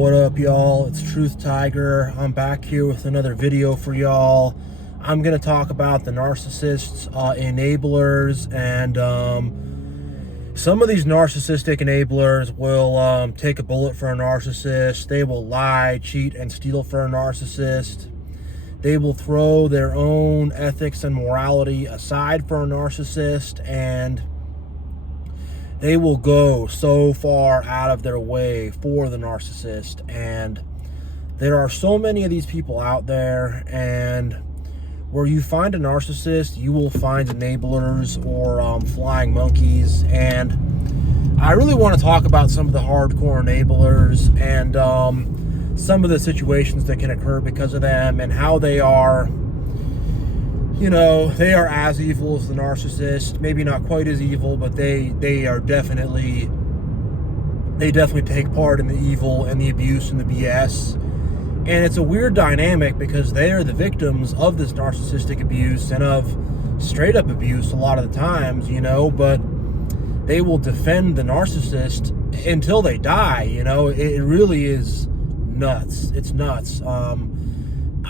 What up, y'all? It's Truth Tiger. I'm back here with another video for y'all. I'm going to talk about the narcissists, enablers, and some of these narcissistic enablers will take a bullet for a narcissist. They will lie, cheat, and steal for a narcissist. They will throw their own ethics and morality aside for a narcissist, and they will go so far out of their way for the narcissist. And there are so many of these people out there, and where you find a narcissist, you will find enablers or flying monkeys. And I really want to talk about some of the hardcore enablers and some of the situations that can occur because of them, and how they are, they are as evil as the narcissist. Maybe not quite as evil, but they definitely take part in the evil and the abuse and the BS. And it's a weird dynamic because they are the victims of this narcissistic abuse and of straight up abuse a lot of the times, but they will defend the narcissist until they die. It really is nuts. It's nuts.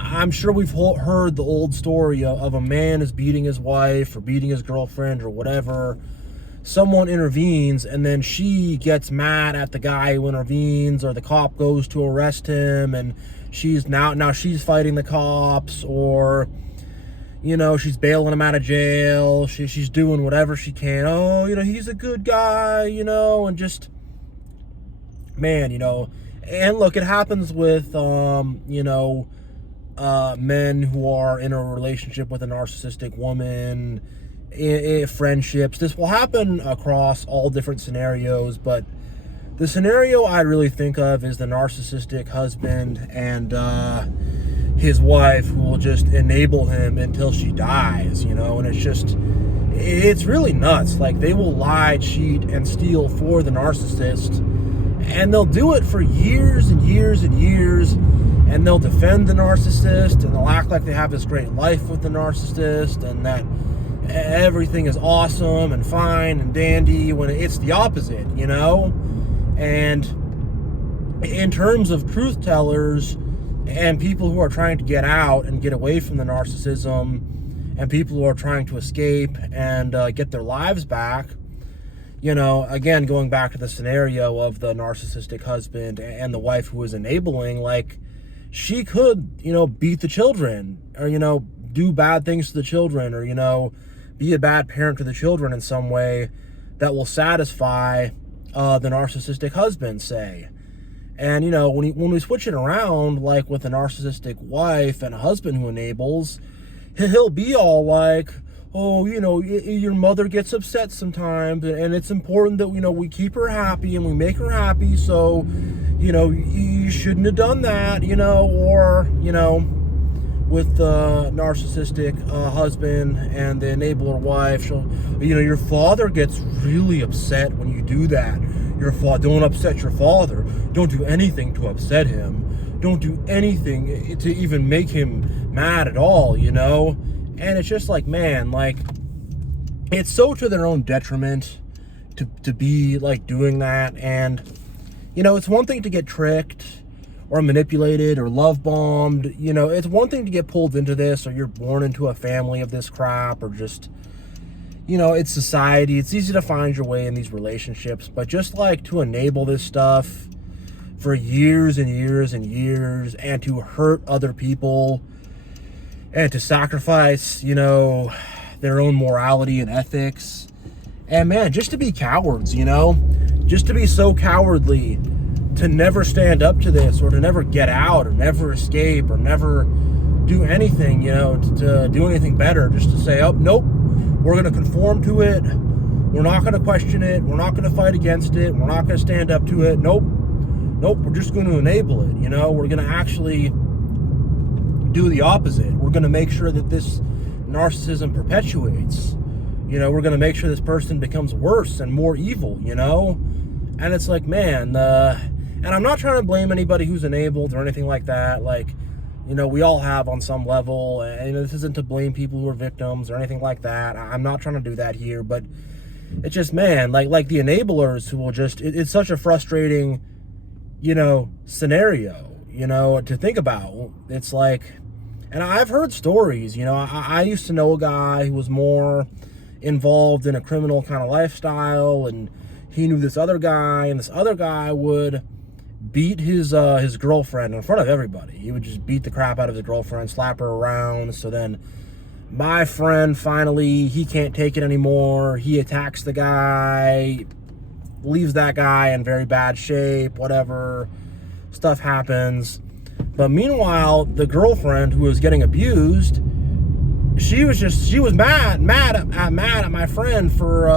I'm sure we've heard the old story of a man is beating his wife or beating his girlfriend or whatever. Someone intervenes, and then she gets mad at the guy who intervenes, or the cop goes to arrest him, and she's now she's fighting the cops, or she's bailing him out of jail. She's doing whatever she can. Oh, he's a good guy, and just, man, and look, it happens with men who are in a relationship with a narcissistic woman, friendships. This will happen across all different scenarios, but the scenario I really think of is the narcissistic husband and his wife, who will just enable him until she dies, and it's really nuts. Like, they will lie, cheat, and steal for the narcissist, and they'll do it for years and years and years. And they'll defend the narcissist, and they'll act like they have this great life with the narcissist, and that everything is awesome and fine and dandy, when it's the opposite, And in terms of truth tellers and people who are trying to get out and get away from the narcissism, and people who are trying to escape and get their lives back, again, going back to the scenario of the narcissistic husband and the wife who is enabling, like, she could, beat the children, or, do bad things to the children, or, be a bad parent to the children in some way that will satisfy the narcissistic husband, say. And, when we switch it around, like with a narcissistic wife and a husband who enables, he'll be all like, oh, your mother gets upset sometimes, and it's important that, we keep her happy and we make her happy, so, you shouldn't have done that, or, with the narcissistic husband and the enabler wife, your father gets really upset when you do that. Don't upset your father. Don't do anything to upset him. Don't do anything to even make him mad at all, And it's just like, man, like, it's so to their own detriment to be, like, doing that. And, it's one thing to get tricked or manipulated or love bombed. It's one thing to get pulled into this, or you're born into a family of this crap, or just, it's society. It's easy to find your way in these relationships. But just, like, to enable this stuff for years and years and years, and to hurt other people, and to sacrifice, their own morality and ethics. And, man, just to be cowards, just to be so cowardly to never stand up to this, or to never get out, or never escape, or never do anything, to do anything better, just to say, oh, nope, we're going to conform to it. We're not going to question it. We're not going to fight against it. We're not going to stand up to it. Nope, we're just going to enable it. We're going to actually do the opposite. We're going to make sure that this narcissism perpetuates. We're going to make sure this person becomes worse and more evil, And it's like, man, and I'm not trying to blame anybody who's enabled or anything like that. Like, we all have on some level, and this isn't to blame people who are victims or anything like that. I'm not trying to do that here, but it's just, man, like the enablers who will just, it's such a frustrating scenario, to think about. It's like, and I've heard stories, I used to know a guy who was more involved in a criminal kind of lifestyle, and he knew this other guy, and this other guy would beat his girlfriend in front of everybody. He would just beat the crap out of his girlfriend, slap her around. So then my friend, finally, he can't take it anymore. He attacks the guy, leaves that guy in very bad shape, whatever. Stuff happens. But meanwhile, the girlfriend who was getting abused, she was mad at my friend for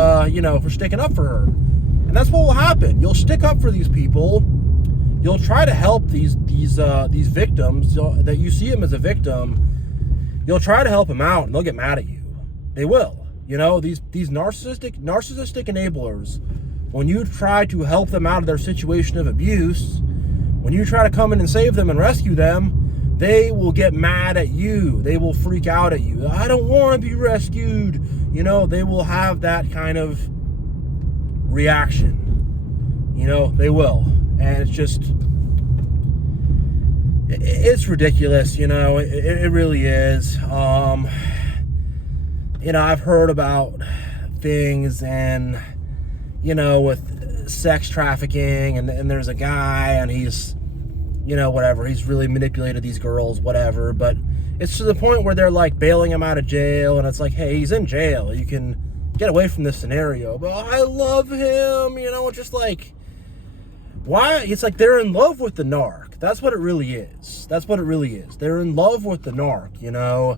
for sticking up for her. And that's what will happen. You'll stick up for these people. You'll try to help these victims that you see them as a victim. You'll try to help them out, and they'll get mad at you. They will. These narcissistic enablers. When you try to help them out of their situation of abuse, when you try to come in and save them and rescue them, they will get mad at you. They will freak out at you. I don't want to be rescued. They will have that kind of reaction. They will. And it's ridiculous, it really is. I've heard about things and, with sex trafficking, and there's a guy, and he's, whatever, he's really manipulated these girls, whatever, but it's to the point where they're like bailing him out of jail, and it's like, hey, he's in jail, you can get away from this scenario, but I love him, just like, why? It's like they're in love with the narc. That's what it really is. They're in love with the narc, And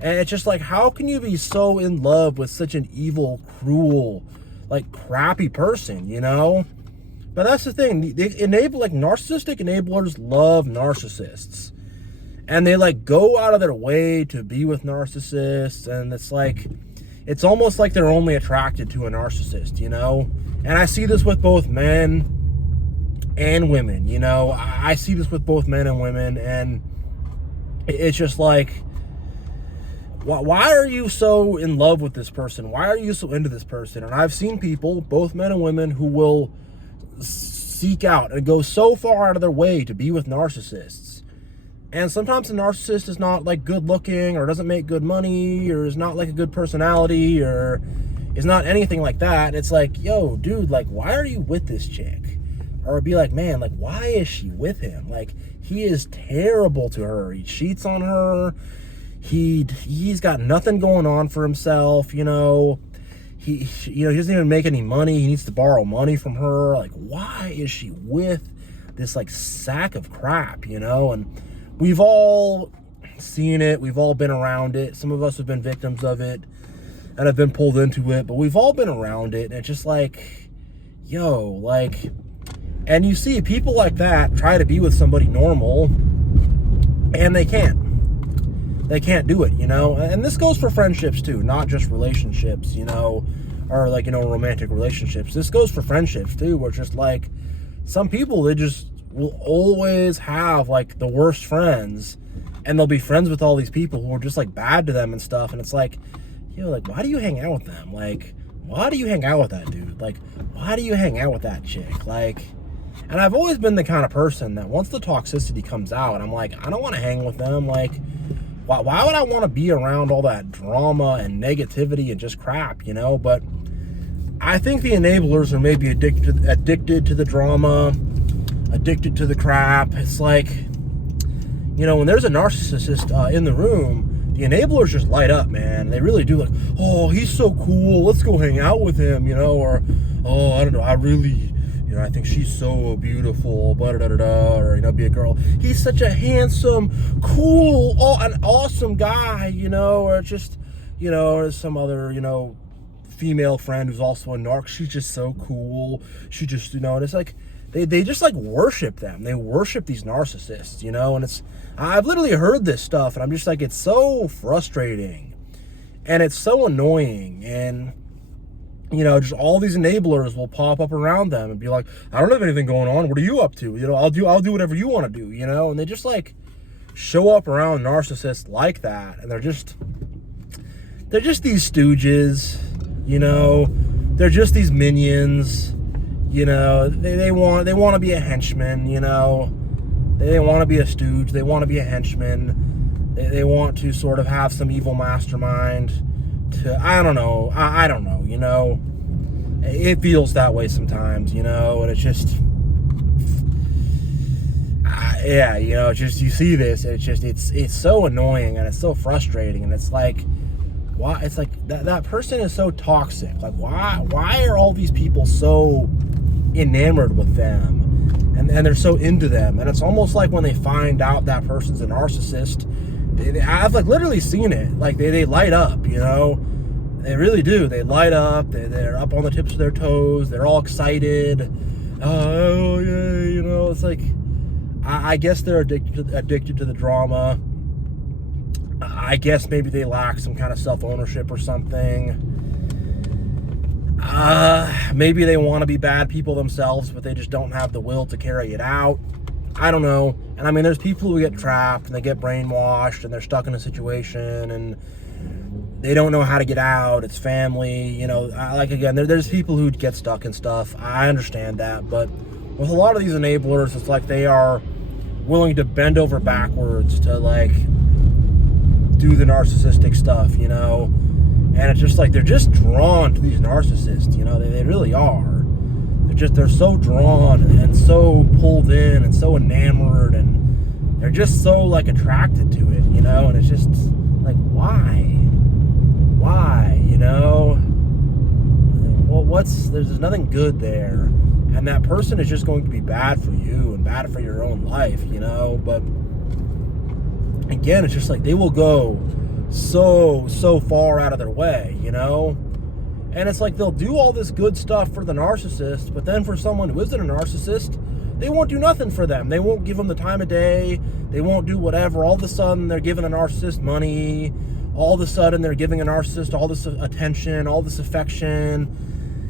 it's just like, how can you be so in love with such an evil, cruel, like crappy person, But that's the thing. Narcissistic enablers love narcissists. And they like go out of their way to be with narcissists. And it's almost like they're only attracted to a narcissist, And I see this with both men and women, I see this with both men and women, and it's just like, why are you so in love with this person? Why are you so into this person? And I've seen people, both men and women, who will seek out and go so far out of their way to be with narcissists. And sometimes the narcissist is not like good looking, or doesn't make good money, or is not like a good personality, or is not anything like that. And it's like, yo, dude, like, why are you with this chick? Or be like, man, like, why is she with him? Like, he is terrible to her. He cheats on her. He's got nothing going on for himself, He doesn't even make any money. He needs to borrow money from her. Like, why is she with this, like, sack of crap, And we've all seen it. We've all been around it. Some of us have been victims of it and have been pulled into it. But we've all been around it. And it's just like, yo, like... And you see people like that try to be with somebody normal, and they can't. They can't do it, And this goes for friendships too, not just relationships, or like, romantic relationships. This goes for friendships too, where it's just like, some people, they just will always have like the worst friends, and they'll be friends with all these people who are just like bad to them and stuff. And it's like, like, why do you hang out with them? Like, why do you hang out with that dude? Like, why do you hang out with that chick? Like, and I've always been the kind of person that once the toxicity comes out, I'm like, I don't want to hang with them. Like, why would I want to be around all that drama and negativity and just crap, But I think the enablers are maybe addicted to the drama, addicted to the crap. It's like, when there's a narcissist in the room, the enablers just light up, man. They really do, like, oh, he's so cool, let's go hang out with him, or, oh, I don't know, I really... I think she's so beautiful, blah, da, da, da, or, be a girl. He's such a handsome, cool, an awesome guy, or just, or some other, female friend who's also a narc. She's just so cool. She just, and it's like, they just like worship them. They worship these narcissists, and I've literally heard this stuff, and I'm just like, it's so frustrating, and it's so annoying, and just all these enablers will pop up around them and be like, I don't have anything going on. What are you up to? I'll do whatever you want to do, and they just like show up around narcissists like that. And they're just these stooges, they're just these minions, You know, they want to be a henchman, you know. They want to be a stooge. They want to be a henchman. They want to sort of have some evil mastermind to, I don't know, I don't know, you know. It feels that way sometimes, you know, and it's just, yeah, you know, it's just, you see this, and it's just, it's so annoying, and it's so frustrating, and it's like, why, it's like, that person is so toxic. Like, why are all these people so enamored with them? And they're so into them, and it's almost like when they find out that person's a narcissist, I've like literally seen it. Like they light up, you know, they really do. They light up. They're up on the tips of their toes. They're all excited. Oh yeah, you know. It's like I guess they're addicted to the drama. I guess maybe they lack some kind of self-ownership or something. Maybe they want to be bad people themselves, but they just don't have the will to carry it out. I don't know. And I mean, there's people who get trapped and they get brainwashed and they're stuck in a situation and they don't know how to get out. It's family, you know. Like, again, there's people who get stuck in stuff. I understand that. But with a lot of these enablers, it's like they are willing to bend over backwards to, like, do the narcissistic stuff, you know. And it's just like they're just drawn to these narcissists, you know. They really are. They're so drawn and so pulled in and so enamored, and they're just so like attracted to it, you know. And it's just like, why, you know? Well, there's nothing good there, and that person is just going to be bad for you and bad for your own life, you know. But again, it's just like they will go so far out of their way, you know. And it's like they'll do all this good stuff for the narcissist, but then for someone who isn't a narcissist, they won't do nothing for them. They won't give them the time of day. They won't do whatever. All of a sudden, they're giving a narcissist money. All of a sudden, they're giving a narcissist all this attention, all this affection.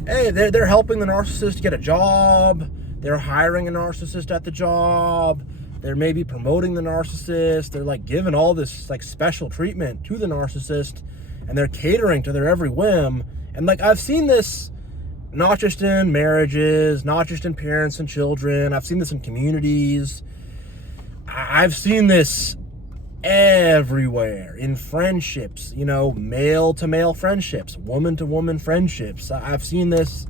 Hey, they're helping the narcissist get a job. They're hiring a narcissist at the job. They're maybe promoting the narcissist. They're like giving all this like special treatment to the narcissist, and they're catering to their every whim. And like, I've seen this not just in marriages, not just in parents and children. I've seen this in communities. I've seen this everywhere in friendships, you know, male to male friendships, woman to woman friendships. I've seen this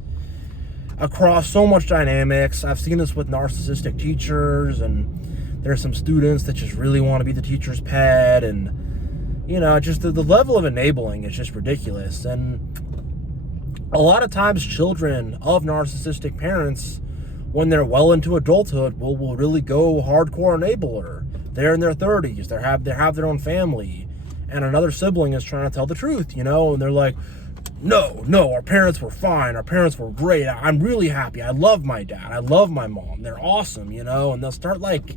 across so much dynamics. I've seen this with narcissistic teachers, and there's some students that just really want to be the teacher's pet, and, you know, just the level of enabling is just ridiculous. And a lot of times children of narcissistic parents, when they're well into adulthood, will really go hardcore enabler. They're in their 30s, they have their own family, and another sibling is trying to tell the truth, you know, and they're like, no, our parents were fine, our parents were great, I'm really happy, I love my dad, I love my mom, they're awesome, you know. And they'll start like,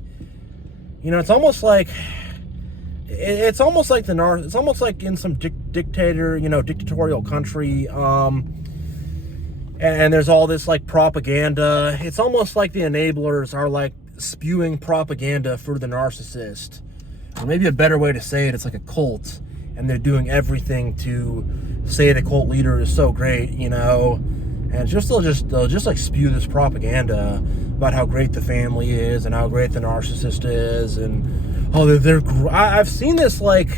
you know, it's almost like it's almost like in some dictatorial country, and there's all this like propaganda. It's almost like the enablers are like spewing propaganda for the narcissist. Or maybe a better way to say it, it's like a cult, and they're doing everything to say the cult leader is so great, you know. And they'll just like spew this propaganda about how great the family is and how great the narcissist is, and I've seen this like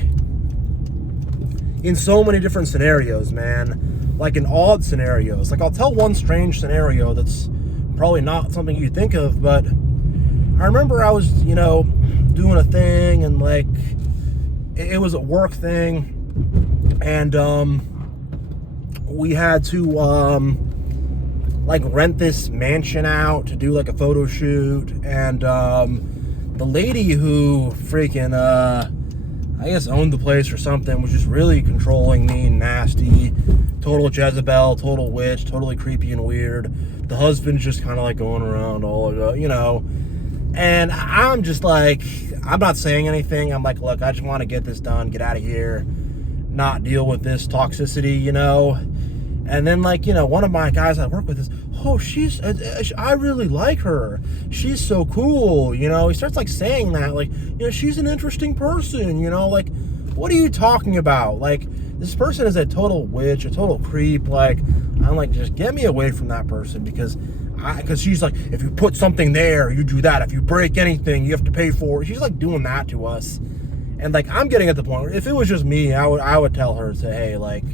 in so many different scenarios, man. Like in odd scenarios. Like, I'll tell one strange scenario that's probably not something you think of, but I remember I was, you know, doing a thing, and like it was a work thing, and we had to like rent this mansion out to do like a photo shoot, and the lady who freaking I guess owned the place or something was just really controlling me, nasty, total Jezebel, total witch, totally creepy and weird. The husband's just kind of like going around all, you know, and I'm just like, I'm not saying anything. I'm like, look, I just want to get this done, get out of here, not deal with this toxicity, you know. And then, like, you know, one of my guys I work with is, oh, I really like her. She's so cool, you know. He starts, like, saying that, like, you know, she's an interesting person, you know. Like, what are you talking about? Like, this person is a total witch, a total creep. Like, I'm like, just get me away from that person, because because she's like, if you put something there, you do that. If you break anything, you have to pay for it. She's like doing that to us. And like, I'm getting at the point where if it was just me, I would tell her, say, hey, like,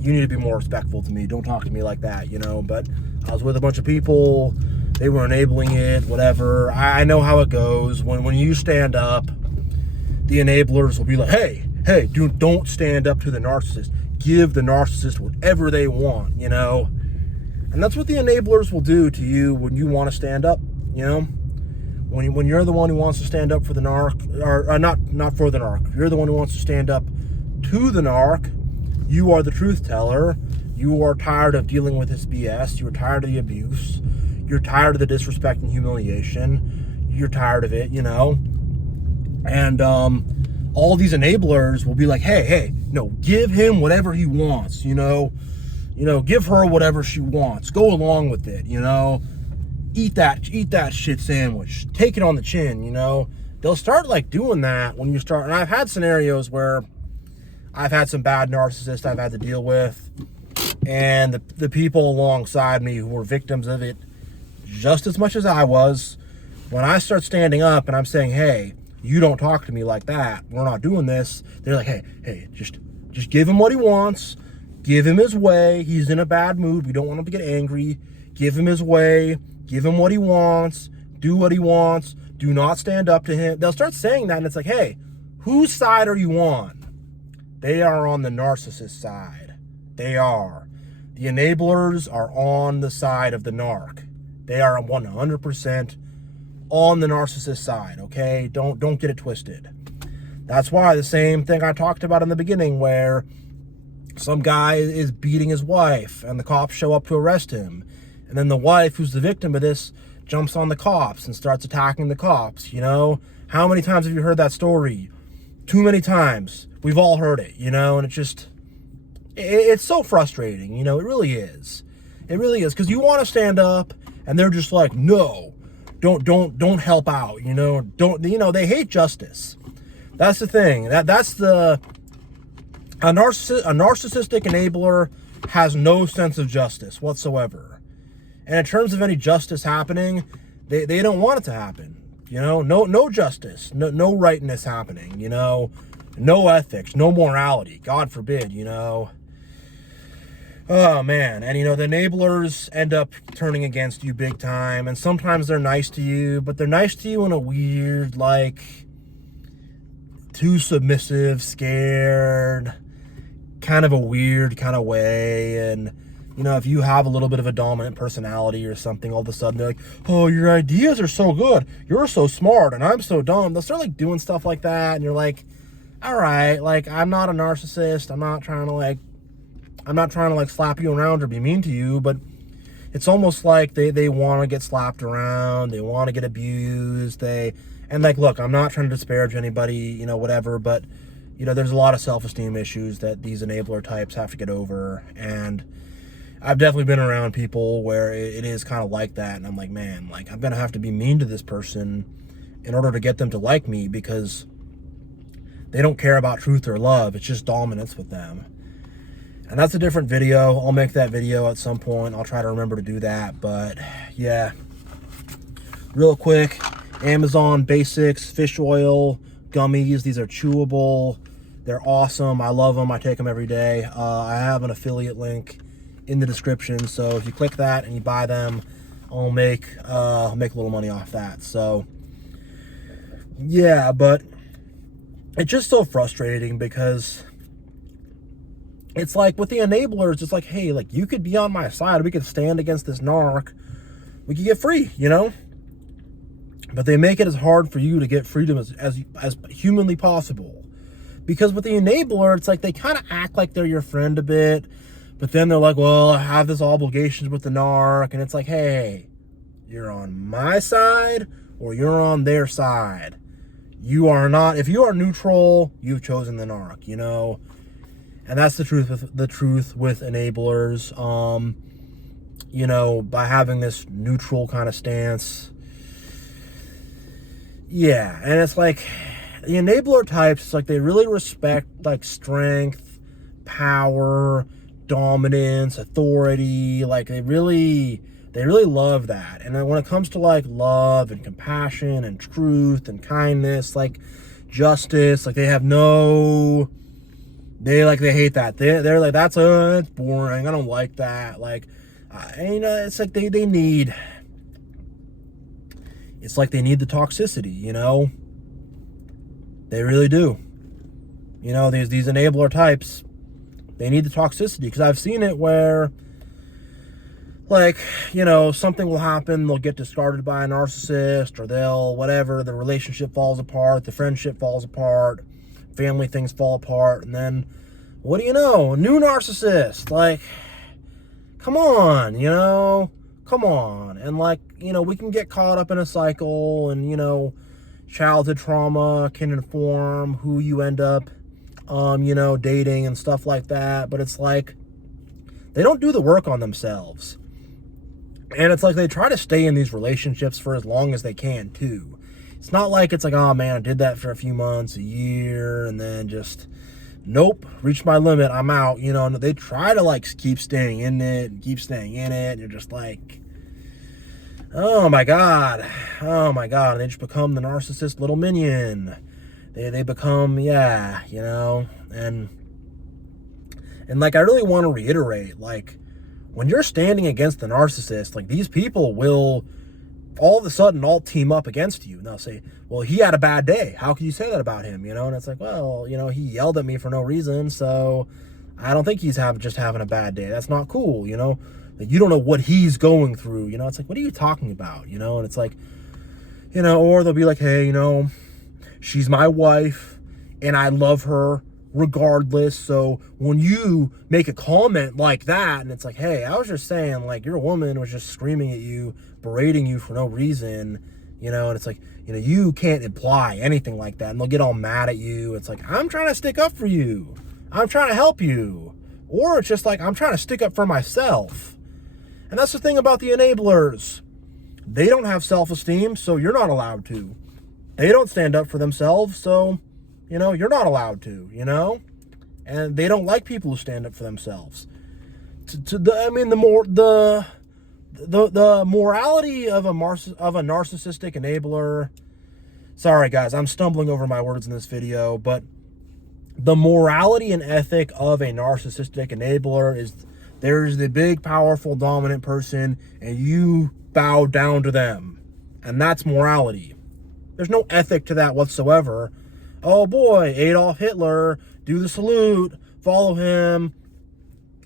you need to be more respectful to me. Don't talk to me like that, you know. But I was with a bunch of people. They were enabling it, whatever. I know how it goes. When you stand up, the enablers will be like, hey, don't stand up to the narcissist. Give the narcissist whatever they want, you know. And that's what the enablers will do to you when you want to stand up, you know. When you're the one who wants to stand up for the narc, or not for the narc, you're the one who wants to stand up to the narc. You are the truth teller. You are tired of dealing with this BS. You're tired of the abuse. You're tired of the disrespect and humiliation. You're tired of it, you know. And all these enablers will be like, hey, no, give him whatever he wants, you know, give her whatever she wants. Go along with it, you know. Eat that shit sandwich. Take it on the chin, you know. They'll start like doing that when you start. And I've had scenarios where I've had some bad narcissists I've had to deal with, and the people alongside me who were victims of it just as much as I was, when I start standing up and I'm saying, hey, you don't talk to me like that, we're not doing this, they're like, hey, just give him what he wants, give him his way, he's in a bad mood, we don't want him to get angry, give him his way, give him what he wants, do what he wants, do not stand up to him. They'll start saying that, and it's like, hey, whose side are you on? They are on the narcissist side. They are. The enablers are on the side of the narc. They are 100% on the narcissist side, okay? Don't get it twisted. That's why the same thing I talked about in the beginning, where some guy is beating his wife and the cops show up to arrest him. And then the wife, who's the victim of this, jumps on the cops and starts attacking the cops, you know? How many times have you heard that story? Too many times. We've all heard it, you know? And it's so frustrating, you know? It really is. It really is. Because you want to stand up, and they're just like, no, don't help out, you know? They hate justice. That's the thing. A narcissistic enabler has no sense of justice whatsoever. And in terms of any justice happening, they don't want it to happen. You know, no justice, no rightness happening, you know, no ethics, no morality, God forbid, you know. Oh, man. And, you know, the enablers end up turning against you big time. And sometimes they're nice to you, but they're nice to you in a weird, like, too submissive, scared, kind of a weird kind of way. And, you know, if you have a little bit of a dominant personality or something, all of a sudden they're like, oh, your ideas are so good. You're so smart and I'm so dumb. They'll start like doing stuff like that. And you're like, all right, like, I'm not a narcissist. I'm not trying to like slap you around or be mean to you, but it's almost like they want to get slapped around. They want to get abused. And like, look, I'm not trying to disparage anybody, you know, whatever, but, you know, there's a lot of self-esteem issues that these enabler types have to get over. And I've definitely been around people where it is kind of like that. And I'm like, man, like, I'm going to have to be mean to this person in order to get them to like me, because they don't care about truth or love. It's just dominance with them. And that's a different video. I'll make that video at some point. I'll try to remember to do that. But yeah, real quick, Amazon Basics fish oil gummies. These are chewable. They're awesome. I love them. I take them every day. I have an affiliate link in the description, so if you click that and you buy them, I'll make a little money off that. So yeah, but it's just so frustrating, because it's like with the enablers, it's like, hey, like, you could be on my side, we could stand against this narc, we could get free, you know? But they make it as hard for you to get freedom as humanly possible. Because with the enabler, it's like they kind of act like they're your friend a bit, but then they're like, well, I have this obligations with the narc, and it's like, hey, you're on my side or you're on their side. You are not. If you are neutral, you've chosen the narc, you know. And that's the truth with enablers. You know, by having this neutral kind of stance. Yeah, and it's like the enabler types, like, they really respect like strength, power, dominance, authority. Like, they really They really love that. And then when it comes to like love and compassion and truth and kindness, like justice, like they have no, they hate that. They're like, that's boring. I don't like that. Like, and, you know, it's like they need, it's like they need the toxicity, you know? They really do. You know, these enabler types, they need the toxicity, because I've seen it where, like, you know, something will happen, they'll get discarded by a narcissist, or they'll, whatever, the relationship falls apart, the friendship falls apart, family things fall apart, and then, what do you know, a new narcissist, like, come on, you know, come on. And like, you know, we can get caught up in a cycle, and, you know, childhood trauma can inform who you end up, you know, dating and stuff like that, but it's like, they don't do the work on themselves. And it's like they try to stay in these relationships for as long as they can, too. It's not like it's like, oh, man, I did that for a few months, a year, and then just, nope, reached my limit, I'm out. You know, and they try to, like, keep staying in it and keep staying in it. And you're just like, oh, my God. Oh, my God. And they just become the narcissist little minion. They become, yeah, you know. And like, I really want to reiterate, like, when you're standing against the narcissist, like, these people will all of a sudden all team up against you. And they'll say, well, he had a bad day. How can you say that about him? You know, and it's like, well, you know, he yelled at me for no reason, so I don't think he's just having a bad day. That's not cool, you know? Like, you don't know what he's going through, you know? It's like, what are you talking about, you know? And it's like, you know, or they'll be like, hey, you know, she's my wife, and I love her regardless, so when you make a comment like that, and it's like, hey, I was just saying, like, your woman was just screaming at you, berating you for no reason, you know, and it's like, you know, you can't imply anything like that, and they'll get all mad at you. It's like, I'm trying to stick up for you, I'm trying to help you. Or it's just like, I'm trying to stick up for myself. And that's the thing about the enablers, they don't have self-esteem, so you're not allowed to. They don't stand up for themselves, so, you know, you're not allowed to, you know? And they don't like people who stand up for themselves. The morality of a narcissistic enabler, sorry guys, I'm stumbling over my words in this video, but the morality and ethic of a narcissistic enabler is, there's the big, powerful, dominant person, and you bow down to them. And that's morality. There's no ethic to that whatsoever. Oh boy, Adolf Hitler, do the salute, follow him.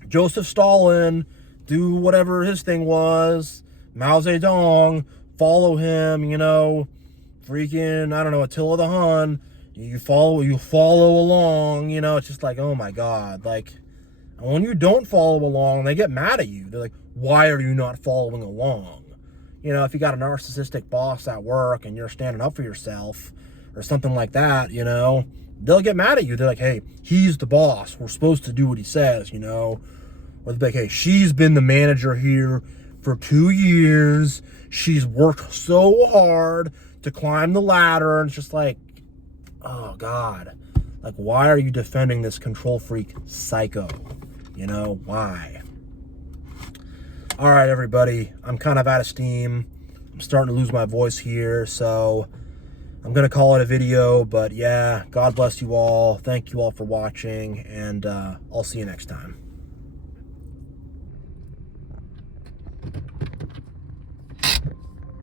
Joseph Stalin, do whatever his thing was. Mao Zedong, follow him, you know. Freaking, I don't know, Attila the Hun, you follow along, you know. It's just like, oh my God. Like, when you don't follow along, they get mad at you. They're like, why are you not following along? You know, if you got a narcissistic boss at work and you're standing up for yourself or something like that, you know, they'll get mad at you. They're like, hey, he's the boss, we're supposed to do what he says, you know. Or they'll be like, hey, she's been the manager here for 2 years. She's worked so hard to climb the ladder. And it's just like, oh God. Like, why are you defending this control freak psycho? You know, why? All right, everybody, I'm kind of out of steam. I'm starting to lose my voice here, so I'm going to call it a video. But yeah, God bless you all. Thank you all for watching, and I'll see you next time.